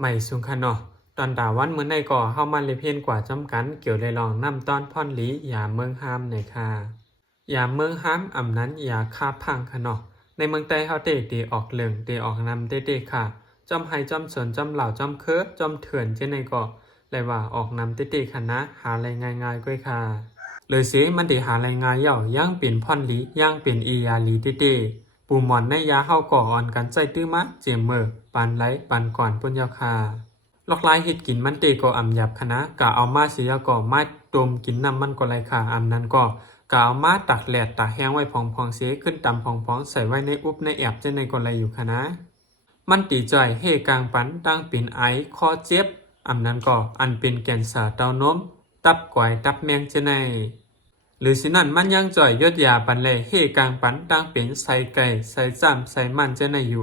ไม่สุงคะเนาะตอนดาวันมื้อในก่อเฮามาเลยเพียนกว่าจำกันเกี่ยวเลยลองนำตอนพ่อนหลีอย่าเมืองห้ามในค่ะอย่าเมืองห้ามอำนั้นอย่าคาพังค่ะเนาะในเมืองใต้เฮาเตตีออกเหลืองเตออกนำเตค่ะจอมไห้จอมสวนจอมเหล่าจอมเคิดจอมเถื่อนเจในก่อเลยว่าออกนำเตค่ะนะหาอะไรง่ายๆก้อยค่ะเลยสิมันติหาอะไรง่ายเย่าย่างเป็นพ่อนหลีย่างเป็นอียาหลีเตปูหมอนในยาเฮาก่ออ่อนกันใจตื้อมะเจมเมอร์ปานไหลปานก่อนปุ้นยาคาลอกลายเฮ็ดกินมันเตก็อ่ำหยับคณะกะเอามาเสียก็มาต้มกินน้ำมันก็ไรค่ะอ่ำนั้นก็กะเอามาตักแหลดตักแห้งไว้พองๆเสียขึ้นตำพองๆใส่ไว้ในอุบในแอบจะในก็ไรอยู่คณะมันตีจ่อยเฮกลางปันตั้งเป็นไอคอเจ็บอ่ำนั้นก็อันเป็นแก่นสาเต้านมตับก๋วยตับแมงจะในหรือสินั่นมันยังจ่อยยดยาปันเลยเฮกลางปันตั้งเป็นใส่ไก่ใส่จ้ำใส่มันจะในอยู่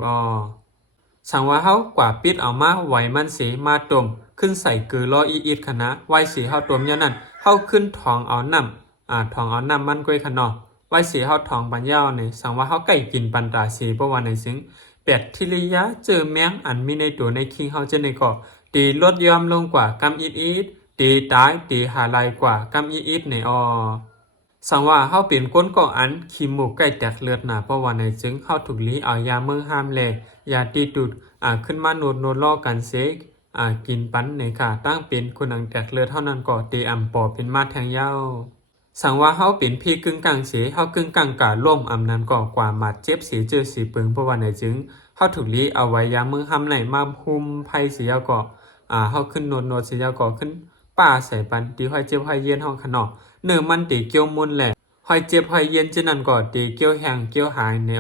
สังว่าเฮากว่าปิดเอามาไหวมันสีมาต้มขึ้นใส่เกลือรออีดคณะไว้สีเฮาต้มยานั้นเฮาขึ้นทองเอาน้ำทองเอาน้ำมันก้อยขนอไว้สีเฮาทองปัญญาเนี่ยสังว่าเฮาไก่กินปันตาสีเพราะว่าในซึ่งแบคทีเรียเจอแมงอันมีในตัวในคิงเฮาจะในก่อตีลดยอมลงกว่ากำอีดตีตายตีหาลายกว่ากำอีดในสังว่าเฮาเป็นก้นก่ออันขี้มูกใกล้แตกเลือดหนาเพราะว่าในจึงเฮาถูกลีเอายาเมืองห้ามแลยาตีตุดขึ้นมาโนดล่อกันเสกกินปันในค่ะตั้งเป็นคนอังแตกเลือดเท่านั้นก่อตีอ่ำปอเป็นมาแทงเย้าสังว่าเฮาเป็นพี่กึ่งกลางเสเฮากึ่งกลางกาล่มอำนั้นก่อกว่ามาเจ็บสีเจอสีเปิงเพราะว่าในจึงเฮาถูกลีเอาไว้ยาเมืองห้ามไหนมาหุมไผสียาก่อเฮาขึ้นโนดสียาก่อขึ้นป้าใส่ปันตีห้อยเจ็บห้อยเย็นห้องขนอเนื้อมันตีเกี่ยวมุนแหละหอยเจ็บหอยเย็นจะนั่นก่อตีเกี่ยวแห้งเกี่ยวหายใน